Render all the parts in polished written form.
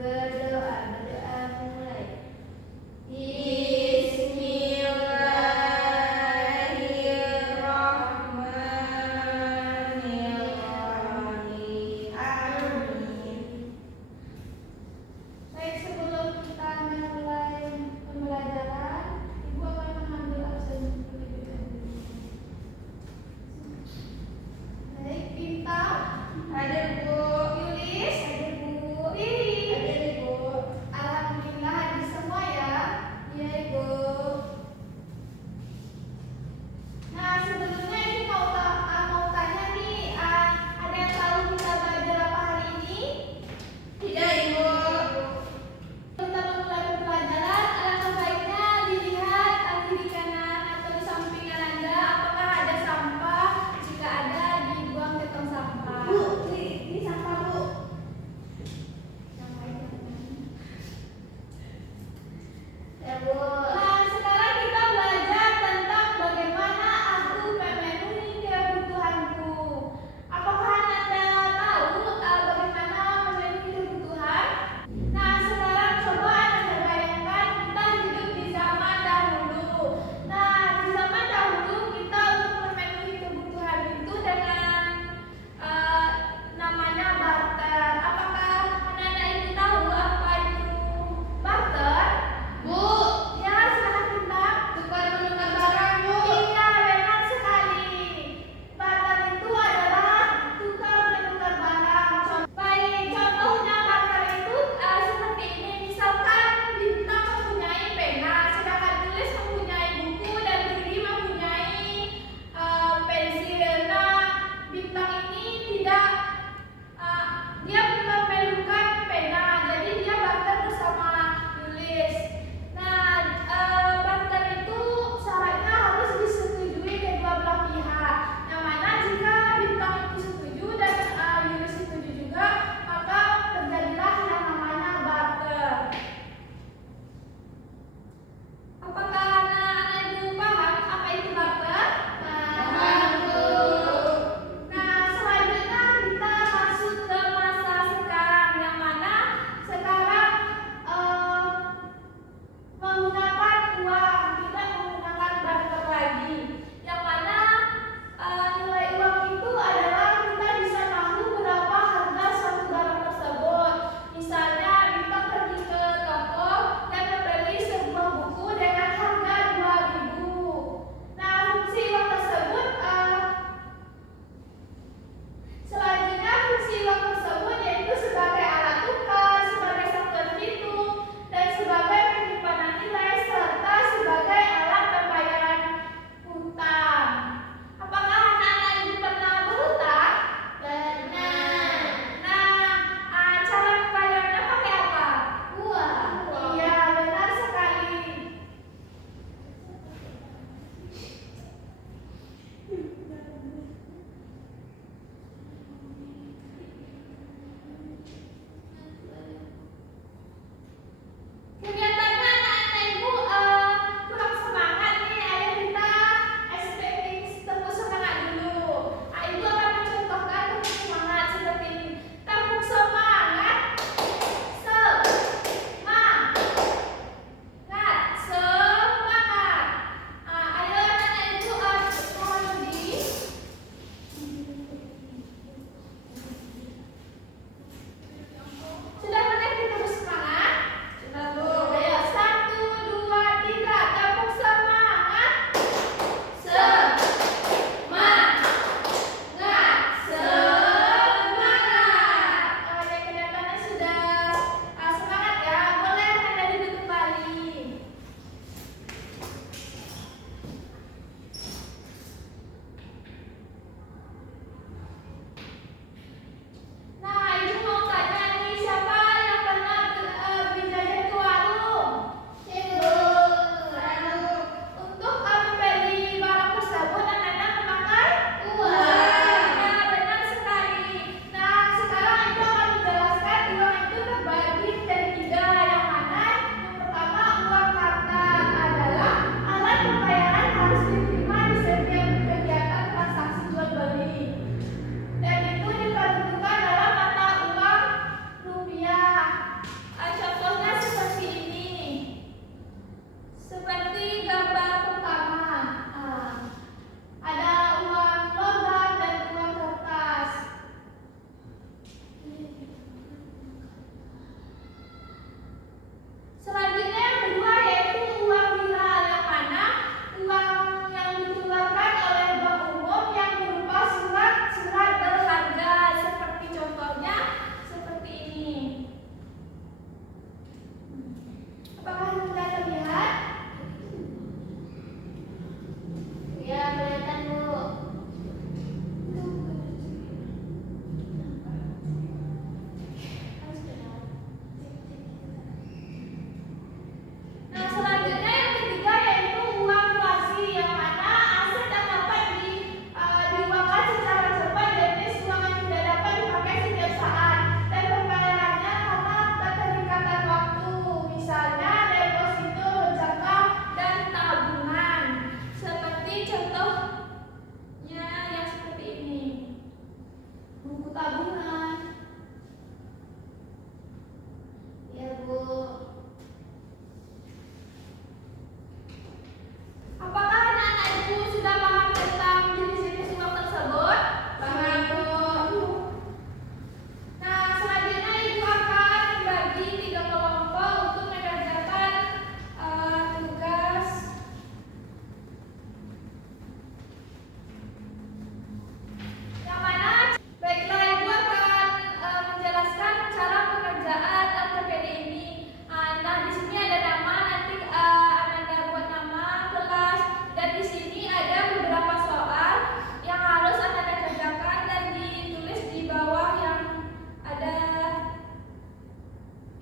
Berdoa, berdoa mulai. Bismillahirrahmanirrahim. Amin. Baik, sebelum kita mulai pembelajaran, Ibu akan mengambil absen terlebih dahulu. Baik, Pinta, ada Bu Yulis, ada Bu Riri, ada Bu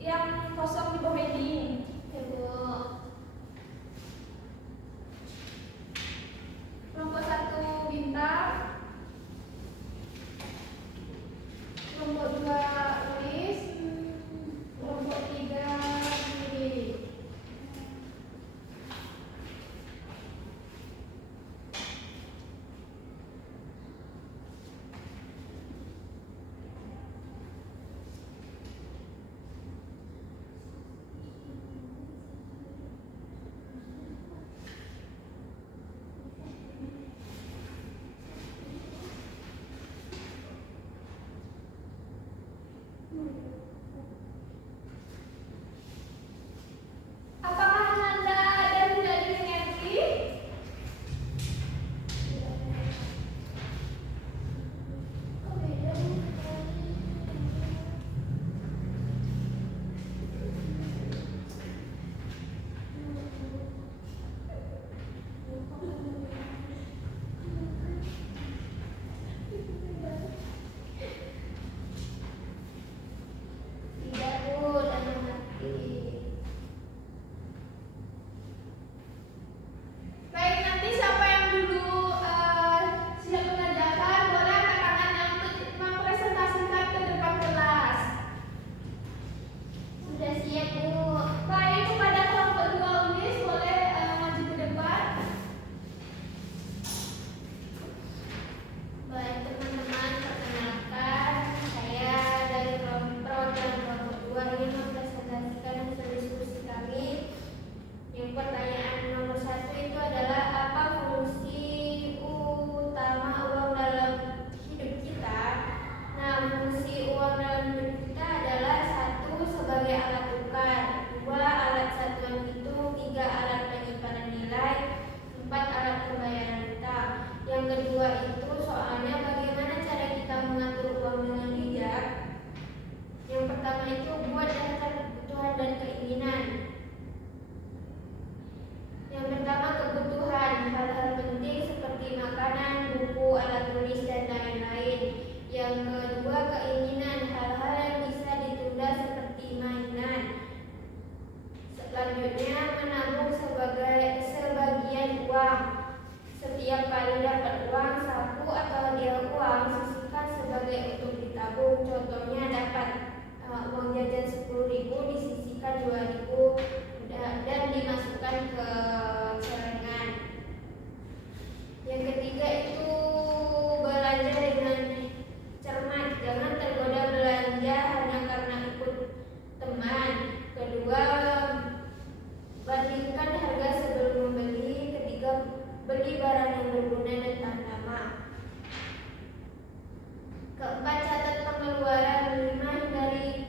yang kosong di bawah ini. Ya Bu. Kelompok 1 bintang. Kelompok 2 tulis. Kelompok 3 pilih. Apakah Nanda dan tidak dimengerti? Kok beda Bu? Tidak Bu, dan mengerti. Baik, nanti siapa yang dulu siap mengerjakan boleh angkat tangannya untuk mempresentasikan ke depan kelas. Sudah siap Bu. Baik, kepada kelompok 2 Unis boleh maju ke depan. Baik teman-teman, perkenalkan saya dari perwakilan kelompok 2 ingin mempresentasikan hasil diskusi kami. Yang pertanyaan nomor 1 itu adalah apa fungsi utama uang dalam hidup kita? Nah, fungsi uang dalam hidup kita adalah 1 sebagai alat tukar, 2 alat satuan hitung, 3 alat penyimpanan nilai, 4 alat pembayaran utang. Yang kedua itu soalnya bagaimana cara kita mengatur uang dengan bijak. Yang pertama itu buat daftar kebutuhan dan keinginan. Yang pertama kebutuhan, hal-hal penting seperti makanan, buku, alat tulis, dan lain-lain. Yang kedua keinginan, hal-hal yang bisa ditunda seperti mainan. Selanjutnya menabung sebagian uang. Setiap kali dapat uang saku atau hadiah uang, sisihkan sebagai untuk ditabung. Contohnya dapat uang jajan 10.000, disisihkan 2.000 dan dimasukkan ke celengan. Yang ketiga itu belanja dengan cermat, jangan tergoda belanja hanya karena ikut teman. Kedua, bandingkan harga sebelum membeli. Ketiga, beli barang yang berguna dan tahan lama. Keempat, catat pengeluaran. 5, hindari.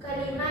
Kelima,